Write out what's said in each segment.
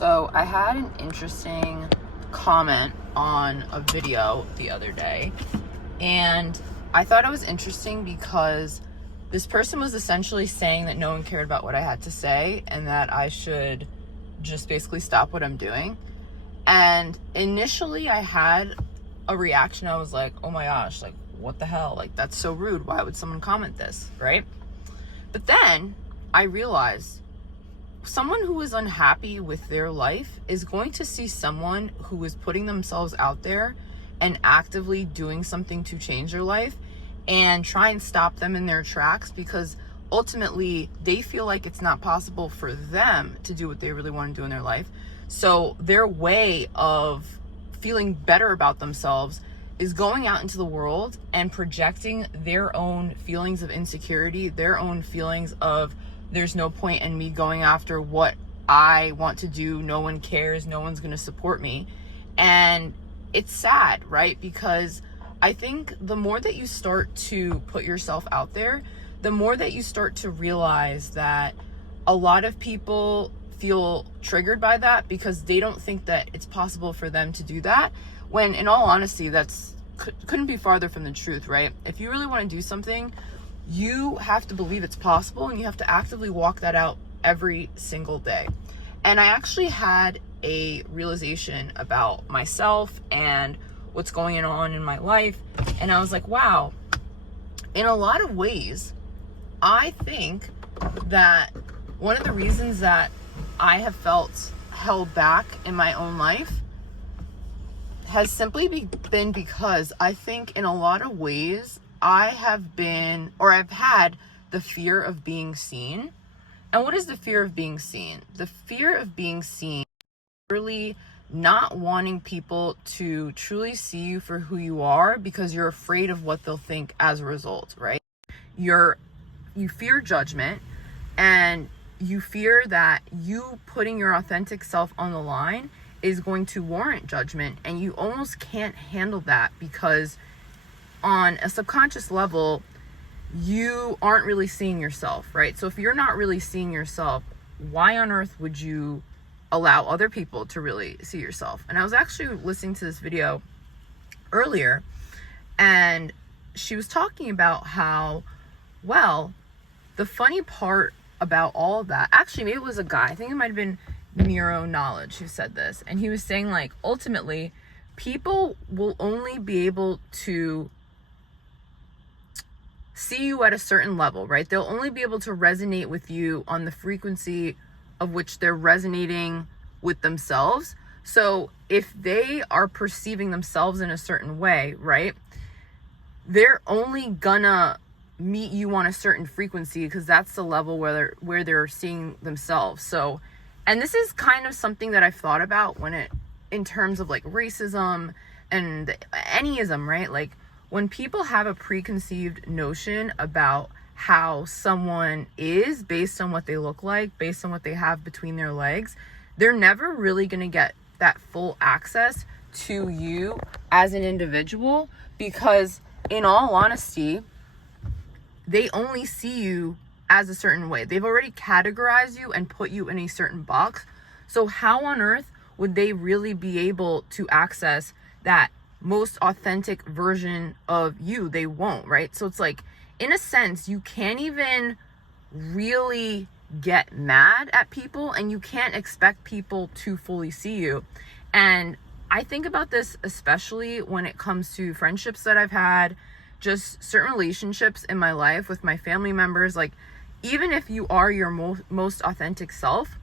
So I had an interesting comment on a video the other day, and I thought it was interesting because this person was essentially saying that no one cared about what I had to say and that I should just basically stop what I'm doing. And initially I had a reaction. I was like, oh my gosh, like what the hell? Like that's so rude. Why would someone comment this, right? But then I realized someone who is unhappy with their life is going to see someone who is putting themselves out there and actively doing something to change their life and try and stop them in their tracks, because ultimately they feel like it's not possible for them to do what they really want to do in their life. So their way of feeling better about themselves is going out into the world and projecting their own feelings of insecurity, their own feelings of there's no point in me going after what I want to do. No one cares. No one's going to support me. And it's sad, right? Because I think the more that you start to put yourself out there, the more that you start to realize that a lot of people feel triggered by that because they don't think that it's possible for them to do that. When in all honesty, that's couldn't be farther from the truth, right? If you really want to do something, you have to believe it's possible and you have to actively walk that out every single day. And I actually had a realization about myself and what's going on in my life. And I was like, wow, in a lot of ways, I think that one of the reasons that I have felt held back in my own life has simply been because I think in a lot of ways I've had the fear of being seen. And what is the fear of being seen? The fear of being seen is really not wanting people to truly see you for who you are because you're afraid of what they'll think as a result, right? You fear judgment, and you fear that you putting your authentic self on the line is going to warrant judgment, and you almost can't handle that because on a subconscious level, you aren't really seeing yourself, right? So if you're not really seeing yourself, why on earth would you allow other people to really see yourself? And I was actually listening to this video earlier, and she was talking about how, well, the funny part about all of that, actually, maybe it was a guy, I think it might have been Miro Knowledge who said this, and he was saying, like, ultimately, people will only be able to see you at a certain level, right? They'll only be able to resonate with you on the frequency of which they're resonating with themselves. So if they are perceiving themselves in a certain way, right, they're only gonna meet you on a certain frequency because that's the level where they're seeing themselves. So, and this is kind of something that I've thought about in terms of like racism and anyism, right? Like, when people have a preconceived notion about how someone is based on what they look like, based on what they have between their legs, they're never really going to get that full access to you as an individual, because in all honesty, they only see you as a certain way. They've already categorized you and put you in a certain box. So how on earth would they really be able to access that most authentic version of you? They won't, right? So it's like, in a sense, you can't even really get mad at people, and you can't expect people to fully see you. And I think about this especially when it comes to friendships that I've had, just certain relationships in my life with my family members. Like, even if you are your most authentic self,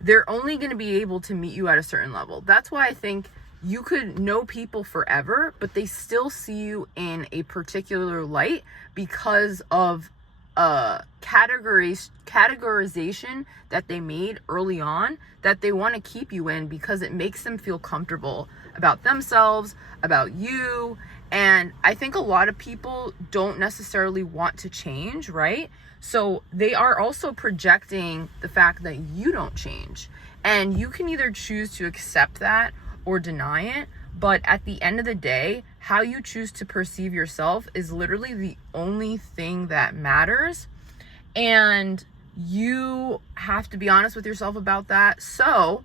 they're only going to be able to meet you at a certain level. That's why I think you could know people forever, but they still see you in a particular light because of a categorization that they made early on that they want to keep you in because it makes them feel comfortable about themselves, about you. And I think a lot of people don't necessarily want to change, right? So they are also projecting the fact that you don't change. And you can either choose to accept that or deny it, but at the end of the day, how you choose to perceive yourself is literally the only thing that matters, and you have to be honest with yourself about that. So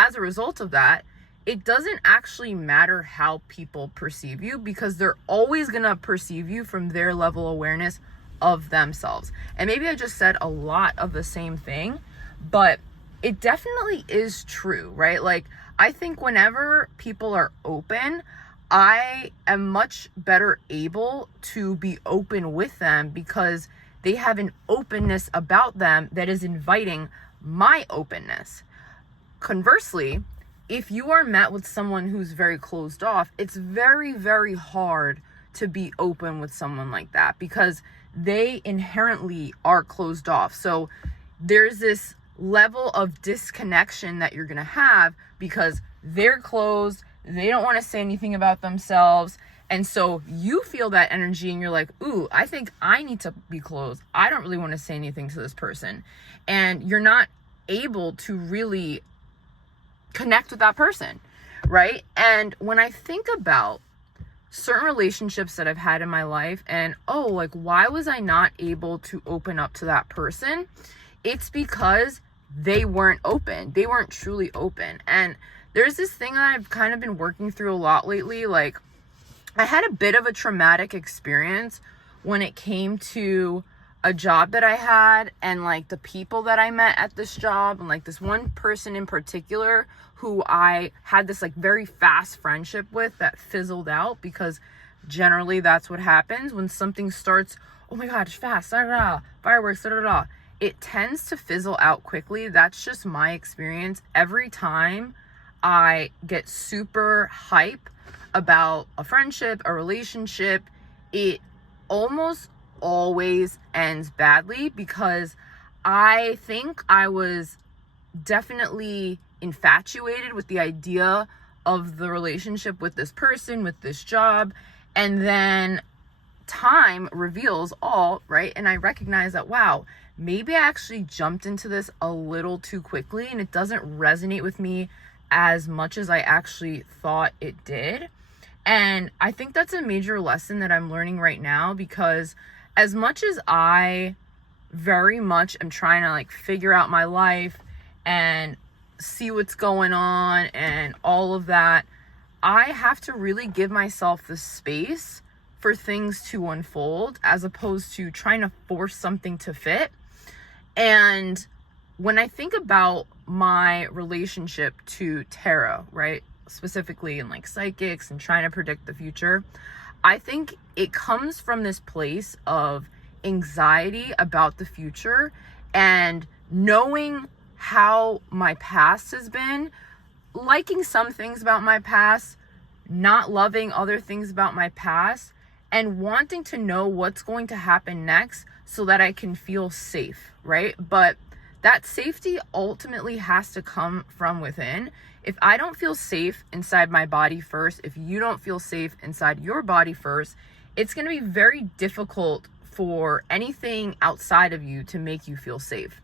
as a result of that, it doesn't actually matter how people perceive you, because they're always going to perceive you from their level of awareness of themselves. And maybe I just said a lot of the same thing, but it definitely is true, right? Like, I think whenever people are open, I am much better able to be open with them because they have an openness about them that is inviting my openness. Conversely, if you are met with someone who's very closed off, it's very, very hard to be open with someone like that because they inherently are closed off. So there's this level of disconnection that you're going to have because they're closed, they don't want to say anything about themselves. And so you feel that energy and you're like, ooh, I think I need to be closed. I don't really want to say anything to this person. And you're not able to really connect with that person, right? And when I think about certain relationships that I've had in my life and, oh, like, why was I not able to open up to that person? It's because they weren't open. They weren't truly open. And there's this thing that I've kind of been working through a lot lately. Like, I had a bit of a traumatic experience when it came to a job that I had and like the people that I met at this job, and like this one person in particular who I had this like very fast friendship with that fizzled out, because generally that's what happens when something starts, oh my god, it's fast, da, da, da, fireworks, da, da, da. It tends to fizzle out quickly. That's just my experience. Every time I get super hype about a friendship, a relationship, it almost always ends badly because I think I was definitely infatuated with the idea of the relationship with this person, with this job, and then time reveals all, right? And I recognize that, wow, maybe I actually jumped into this a little too quickly and it doesn't resonate with me as much as I actually thought it did. And I think that's a major lesson that I'm learning right now, because as much as I very much am trying to like figure out my life and see what's going on and all of that, I have to really give myself the space for things to unfold as opposed to trying to force something to fit. And when I think about my relationship to tarot, right, specifically in like psychics and trying to predict the future, I think it comes from this place of anxiety about the future and knowing how my past has been, liking some things about my past, not loving other things about my past, and wanting to know what's going to happen next so that I can feel safe, right? But that safety ultimately has to come from within. If I don't feel safe inside my body first, if you don't feel safe inside your body first, it's going to be very difficult for anything outside of you to make you feel safe.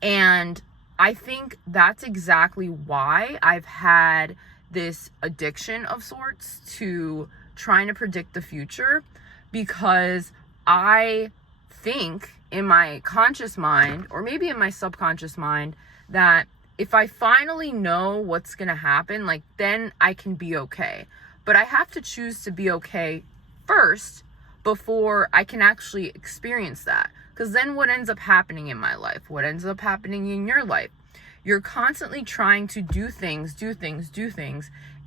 And I think that's exactly why I've had this addiction of sorts to trying to predict the future, because I think in my conscious mind, or maybe in my subconscious mind, that if I finally know what's going to happen, like, then I can be okay. But I have to choose to be okay first before I can actually experience that. Because then what ends up happening in my life? What ends up happening in your life? You're constantly trying to do things,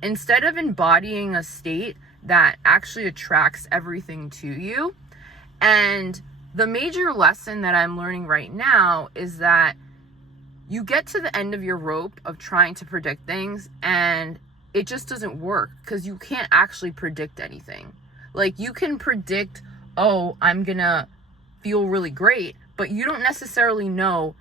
instead of embodying a state that actually attracts everything to you. And the major lesson that I'm learning right now is that you get to the end of your rope of trying to predict things and it just doesn't work, because you can't actually predict anything. Like, you can predict, oh, I'm gonna feel really great, but you don't necessarily know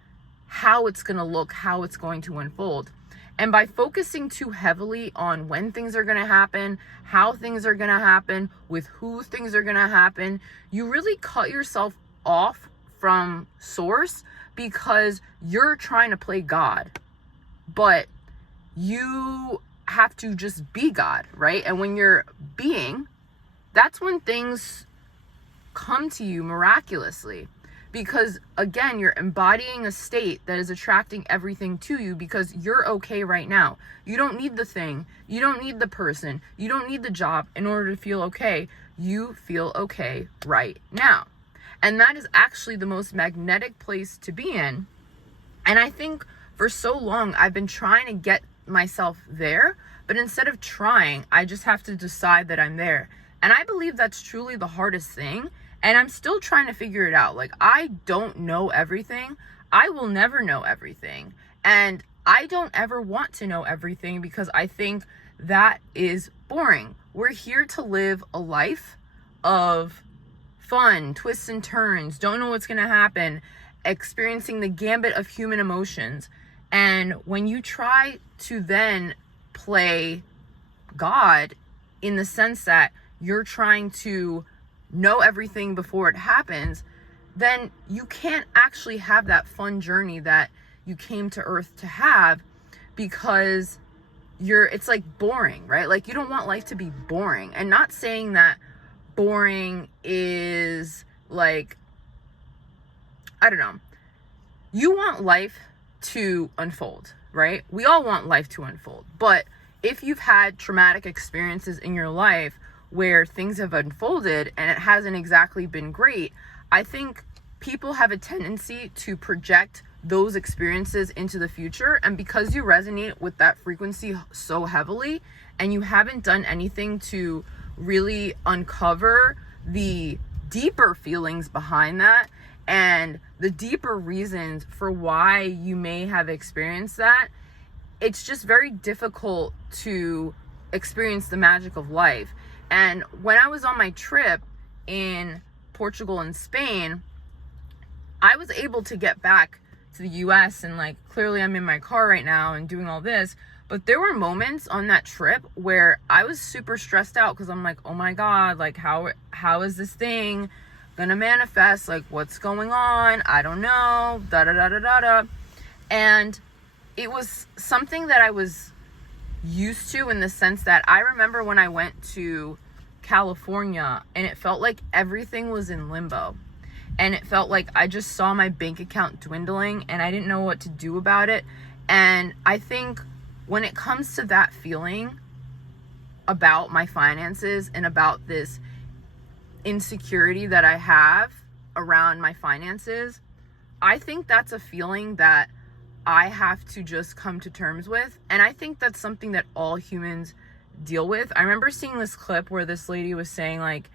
how it's gonna look, how it's going to unfold. And by focusing too heavily on when things are gonna happen, how things are gonna happen, with who things are gonna happen, you really cut yourself off from source, because you're trying to play God. But you have to just be God, right? And when you're being, that's when things come to you miraculously. because again, you're embodying a state that is attracting everything to you because you're okay right now. You don't need the thing, you don't need the person, you don't need the job in order to feel okay. You feel okay right now. And that is actually the most magnetic place to be in. And I think for so long I've been trying to get myself there, but instead of trying, I just have to decide that I'm there. And I believe that's truly the hardest thing. And I'm still trying to figure it out. Like, I don't know everything. I will never know everything. And I don't ever want to know everything because I think that is boring. We're here to live a life of fun, twists and turns, don't know what's going to happen, experiencing the gambit of human emotions. And when you try to then play God in the sense that you're trying to know everything before it happens, then you can't actually have that fun journey that you came to earth to have, because it's like boring, right? Like, you don't want life to be boring. And not saying that boring is like, I don't know. You want life to unfold, right? We all want life to unfold. But if you've had traumatic experiences in your life where things have unfolded and it hasn't exactly been great, I think people have a tendency to project those experiences into the future. And because you resonate with that frequency so heavily and you haven't done anything to really uncover the deeper feelings behind that and the deeper reasons for why you may have experienced that, it's just very difficult to experience the magic of life. And when I was on my trip in Portugal and Spain, I was able to get back to the US, and like, clearly I'm in my car right now and doing all this, but there were moments on that trip where I was super stressed out because I'm like, oh my God, like how is this thing gonna manifest? Like, what's going on? I don't know, da da da da da da. And it was something that I was used to, in the sense that I remember when I went to California and it felt like everything was in limbo, and it felt like I just saw my bank account dwindling and I didn't know what to do about it. And I think when it comes to that feeling about my finances and about this insecurity that I have around my finances, I think that's a feeling that I have to just come to terms with. And I think that's something that all humans deal with. I remember seeing this clip where this lady was saying, like,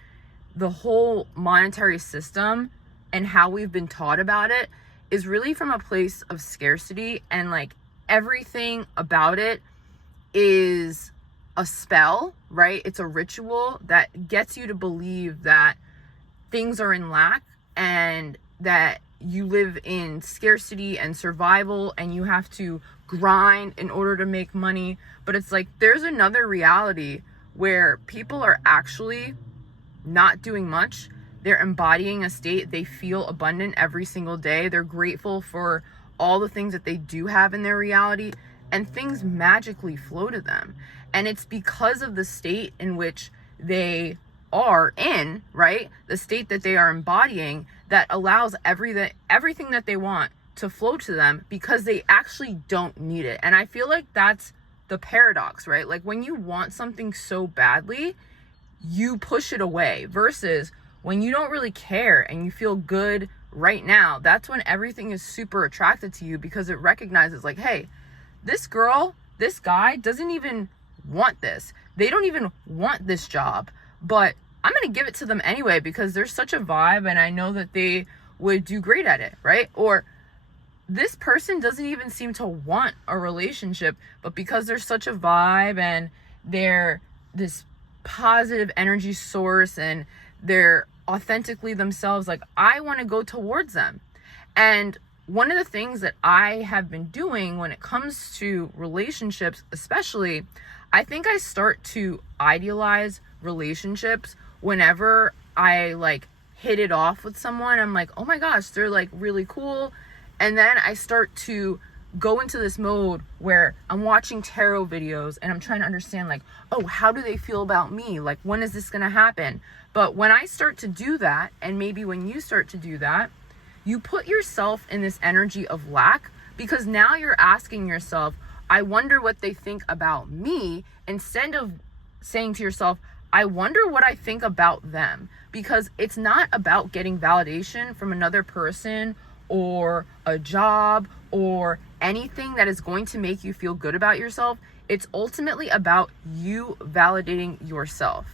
the whole monetary system and how we've been taught about it is really from a place of scarcity, and like everything about it is a spell, right? It's a ritual that gets you to believe that things are in lack and that you live in scarcity and survival and you have to grind in order to make money. But it's like, there's another reality where people are actually not doing much. They're embodying a state. They feel abundant every single day. They're grateful for all the things that they do have in their reality, and things magically flow to them. And it's because of the state in which they are in, right? The state that they are embodying that allows everything that they want to flow to them, because they actually don't need it. And I feel like that's the paradox, right? Like, when you want something so badly, you push it away, versus when you don't really care and you feel good right now, that's when everything is super attracted to you, because it recognizes, like, hey, this girl, this guy doesn't even want this. They don't even want this job, but I'm going to give it to them anyway because there's such a vibe and I know that they would do great at it, right? Or this person doesn't even seem to want a relationship, but because there's such a vibe and they're this positive energy source and they're authentically themselves, like, I want to go towards them. And one of the things that I have been doing when it comes to relationships, especially, I think I start to idealize relationships whenever I like hit it off with someone. I'm like, oh my gosh, they're like really cool. And then I start to go into this mode where I'm watching tarot videos and I'm trying to understand, like, oh, how do they feel about me? Like, when is this going to happen? But when I start to do that, and maybe when you start to do that, You put yourself in this energy of lack because now you're asking yourself, I wonder what they think about me, instead of saying to yourself, I wonder what I think about them. Because it's not about getting validation from another person or a job or anything that is going to make you feel good about yourself. It's ultimately about you validating yourself.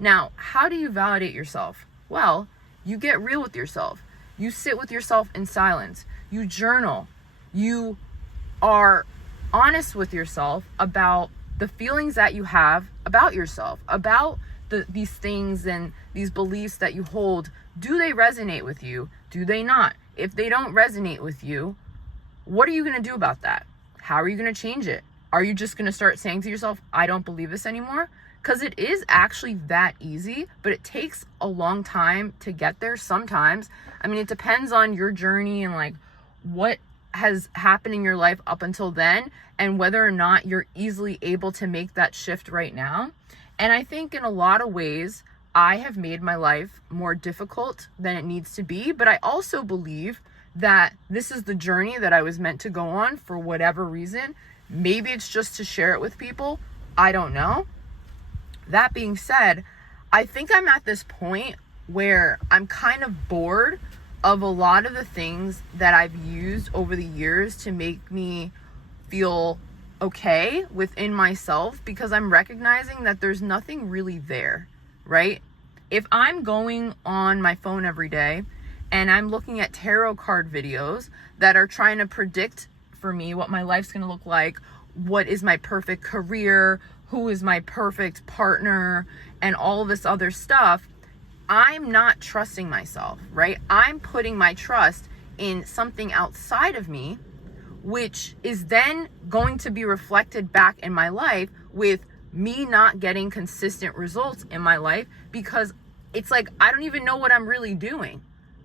Now, how do you validate yourself? Well, you get real with yourself. You sit with yourself in silence. You journal. You are honest with yourself about the feelings that you have about yourself, about these things and these beliefs that you hold. Do they resonate with you? Do they not? If they don't resonate with you, what are you going to do about that? How are you going to change it? Are you just going to start saying to yourself, I don't believe this anymore? Because it is actually that easy, but it takes a long time to get there sometimes. I mean, it depends on your journey and like what has happened in your life up until then and whether or not you're easily able to make that shift right now. And I think in a lot of ways, I have made my life more difficult than it needs to be. But I also believe that this is the journey that I was meant to go on for whatever reason. Maybe it's just to share it with people. I don't know. That being said, I think I'm at this point where I'm kind of bored of a lot of the things that I've used over the years to make me feel okay within myself, because I'm recognizing that there's nothing really there, right? If I'm going on my phone every day and I'm looking at tarot card videos that are trying to predict for me what my life's going to look like, what is my perfect career, who is my perfect partner, and all this other stuff, I'm not trusting myself, right? I'm putting my trust in something outside of me, which is then going to be reflected back in my life with me not getting consistent results in my life, because it's like, I don't even know what I'm really doing.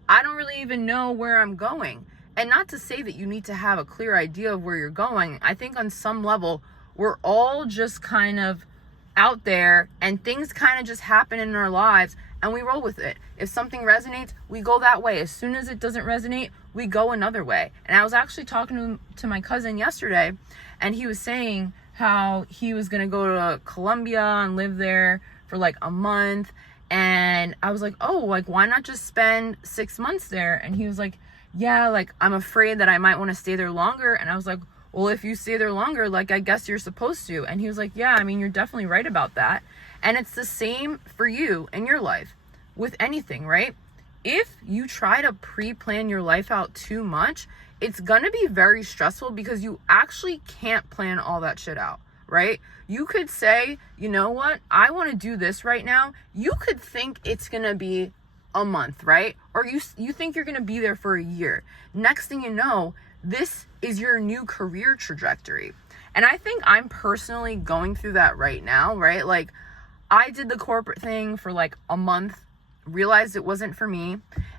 I don't really even know where I'm going. And not to say that you need to have a clear idea of where you're going. I think on some level, we're all just kind of out there and things kind of just happen in our lives and we roll with it. If something resonates, we go that way. As soon as it doesn't resonate, we go another way. And I was actually talking to my cousin yesterday, and he was saying how he was going to go to Colombia and live there for like a month. And I was like, oh, like, why not just spend 6 months there? And he was like, yeah, like, I'm afraid that I might want to stay there longer. And I was like, well, if you stay there longer, like, I guess you're supposed to. And he was like, yeah, I mean, you're definitely right about that. And it's the same for you in your life with anything, right? If you try to pre-plan your life out too much, it's going to be very stressful because you actually can't plan all that shit out, right? You could say, you know what? I want to do this right now. You could think it's going to be a month, right? Or you think you're going to be there for a year. Next thing you know, this is your new career trajectory. And I think I'm personally going through that right now, right? Like, I did the corporate thing for like a month, realized it wasn't for me,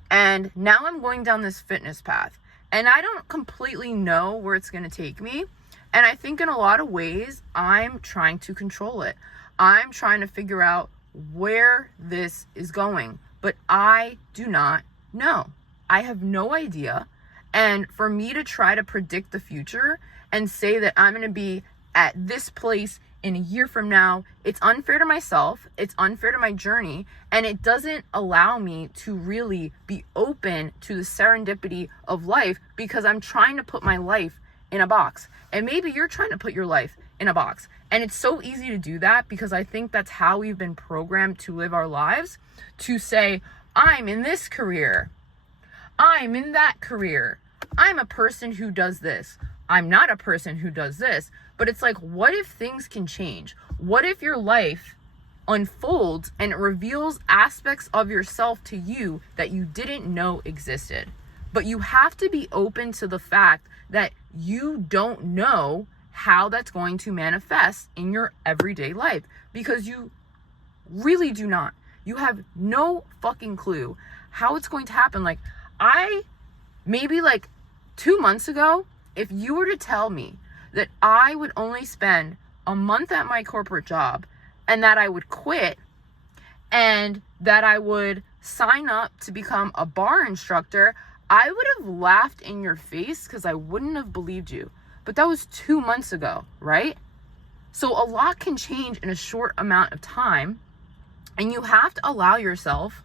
and now I'm going down this fitness path. And I don't completely know where it's going to take me. And I think in a lot of ways, I'm trying to control it. I'm trying to figure out where this is going. But I do not know. I have no idea. And for me to try to predict the future and say that I'm going to be at this place in a year from now, it's unfair to myself, it's unfair to my journey, and it doesn't allow me to really be open to the serendipity of life, because I'm trying to put my life in a box. And maybe you're trying to put your life in a box. And it's so easy to do that because I think that's how we've been programmed to live our lives, to say, I'm in this career, I'm in that career, I'm a person who does this, I'm not a person who does this. But it's like, what if things can change? What if your life unfolds and it reveals aspects of yourself to you that you didn't know existed? But you have to be open to the fact that you don't know how that's going to manifest in your everyday life, because you really do not. You have no fucking clue how it's going to happen. Like, maybe like 2 months ago, if you were to tell me that I would only spend a month at my corporate job and that I would quit and that I would sign up to become a bar instructor, I would have laughed in your face because I wouldn't have believed you. But that was 2 months ago, right? So a lot can change in a short amount of time, and you have to allow yourself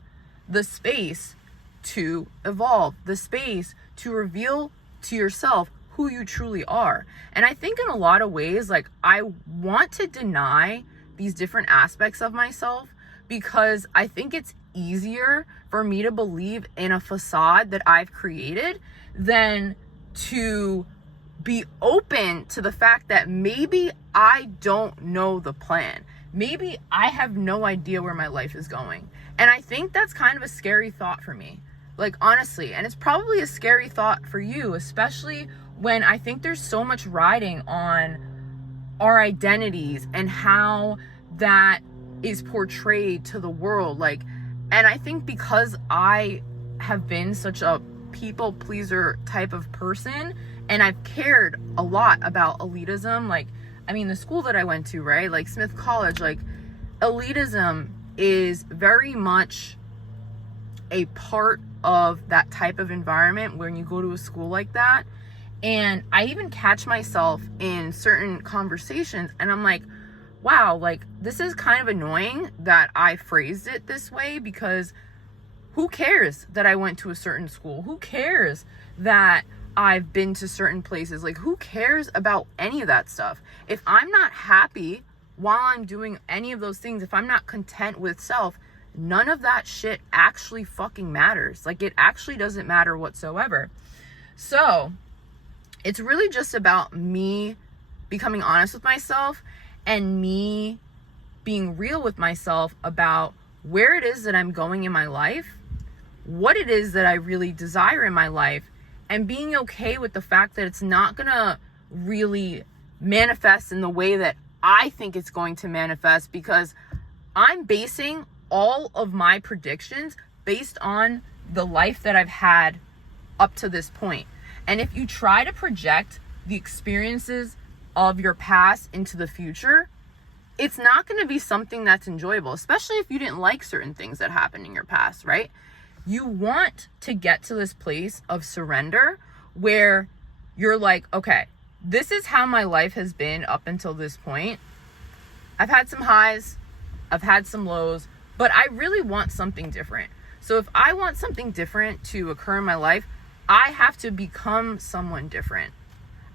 the space to evolve, the space to reveal to yourself who you truly are. And I think in a lot of ways, like, I want to deny these different aspects of myself because I think it's easier for me to believe in a facade that I've created than to be open to the fact that maybe I don't know the plan. Maybe I have no idea where my life is going. And I think that's kind of a scary thought for me. Like, honestly, and it's probably a scary thought for you, especially when I think there's so much riding on our identities and how that is portrayed to the world. Like, and I think because I have been such a people pleaser type of person, and I've cared a lot about elitism, like, I mean, the school that I went to, right? Like Smith College, like, elitism is very much a part of that type of environment when you go to a school like that. And I even catch myself in certain conversations and I'm like, wow, like, this is kind of annoying that I phrased it this way, because who cares that I went to a certain school? Who cares that I've been to certain places? Like, who cares about any of that stuff? If I'm not happy while I'm doing any of those things, if I'm not content with self, none of that shit actually fucking matters. Like, it actually doesn't matter whatsoever. So it's really just about me becoming honest with myself and me being real with myself about where it is that I'm going in my life, what it is that I really desire in my life, and being okay with the fact that it's not gonna really manifest in the way that I think it's going to manifest, because I'm basing all of my predictions based on the life that I've had up to this point. And if you try to project the experiences of your past into the future, it's not going to be something that's enjoyable, especially if you didn't like certain things that happened in your past, right? You want to get to this place of surrender where you're like, okay, this is how my life has been up until this point. I've had some highs, I've had some lows, but I really want something different. So if I want something different to occur in my life, I have to become someone different.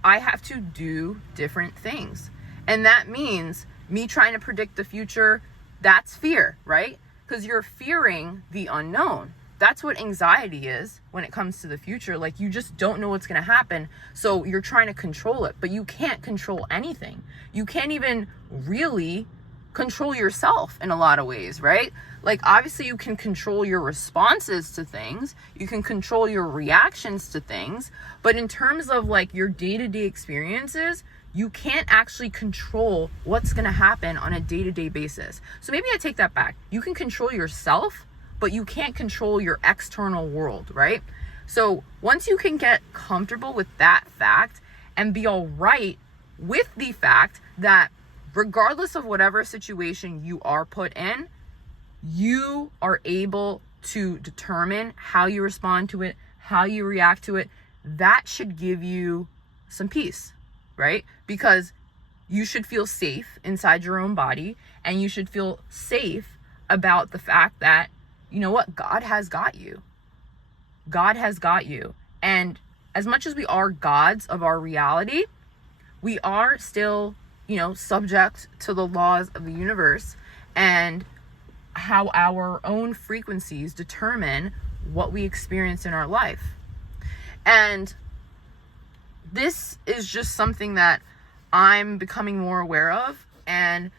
I have to do different things. And that means me trying to predict the future. That's fear, right? Because you're fearing the unknown. That's what anxiety is when it comes to the future. Like, you just don't know what's going to happen. So you're trying to control it, but you can't control anything. You can't even really control yourself in a lot of ways, right? Like, obviously you can control your responses to things, you can control your reactions to things, but in terms of like your day-to-day experiences, you can't actually control what's going to happen on a day-to-day basis. So maybe I take that back. You can control yourself, but you can't control your external world, right? So once you can get comfortable with that fact and be all right with the fact that regardless of whatever situation you are put in, you are able to determine how you respond to it, how you react to it. That should give you some peace, right? Because you should feel safe inside your own body, and you should feel safe about the fact that, you know what, God has got you. God has got you. And as much as we are gods of our reality, we are still, you know, subject to the laws of the universe and how our own frequencies determine what we experience in our life. And this is just something that I'm becoming more aware of. And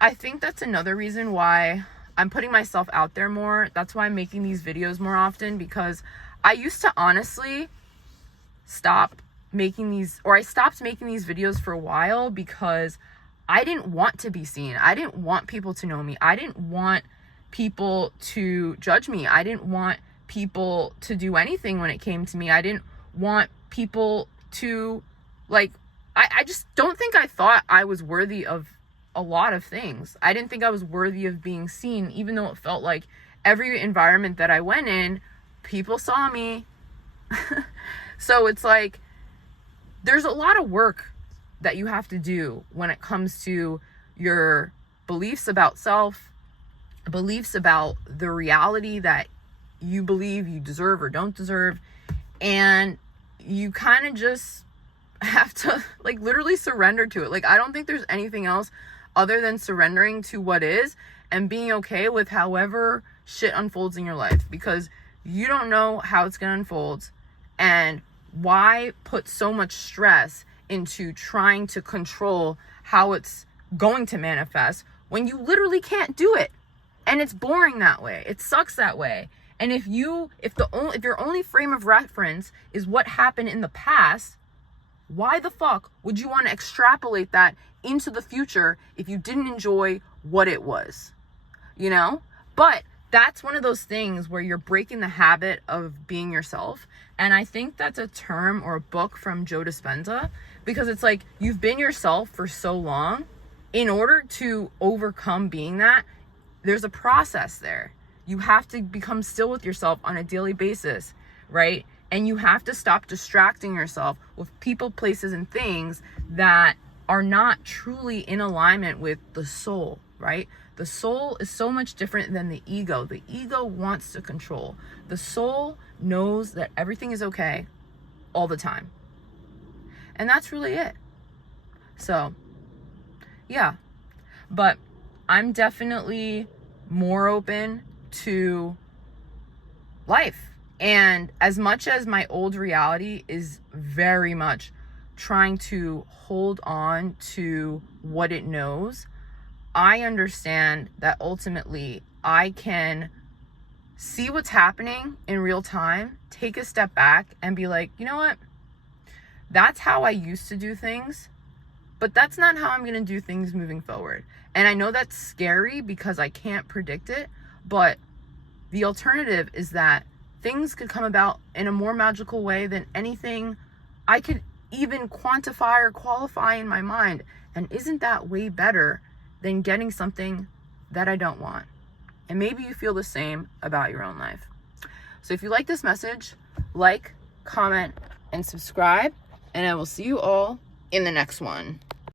I think that's another reason why I'm putting myself out there more. That's why I'm making these videos more often, because I used to honestly stop making these, or I stopped making these videos for a while because I didn't want to be seen. I didn't want people to know me. I didn't want people to judge me. I didn't want people to do anything when it came to me. I didn't want people to, like, I just don't think I thought I was worthy of a lot of things. I didn't think I was worthy of being seen, even though it felt like every environment that I went in, people saw me, So it's like, there's a lot of work that you have to do when it comes to your beliefs about self, beliefs about the reality that you believe you deserve or don't deserve. And you kind of just have to like literally surrender to it. Like, I don't think there's anything else other than surrendering to what is and being okay with however shit unfolds in your life, because you don't know how it's going to unfold. And why put so much stress into trying to control how it's going to manifest when you literally can't do it? And it's boring that way. It sucks that way. And if your only frame of reference is what happened in the past, why the fuck would you want to extrapolate that into the future if you didn't enjoy what it was? You know? But that's one of those things where you're breaking the habit of being yourself. And I think that's a term or a book from Joe Dispenza, because it's like, you've been yourself for so long. In order to overcome being that, there's a process there. You have to become still with yourself on a daily basis, right? And you have to stop distracting yourself with people, places, and things that are not truly in alignment with the soul, right? The soul is so much different than the ego. The ego wants to control. The soul knows that everything is okay all the time. And that's really it. So, yeah. But I'm definitely more open to life. And as much as my old reality is very much trying to hold on to what it knows, I understand that ultimately I can see what's happening in real time, take a step back and be like, you know what? That's how I used to do things, but that's not how I'm going to do things moving forward. And I know that's scary because I can't predict it, but the alternative is that things could come about in a more magical way than anything I could even quantify or qualify in my mind. And isn't that way better than getting something that I don't want? And maybe you feel the same about your own life. So if you like this message, like, comment, and subscribe, and I will see you all in the next one.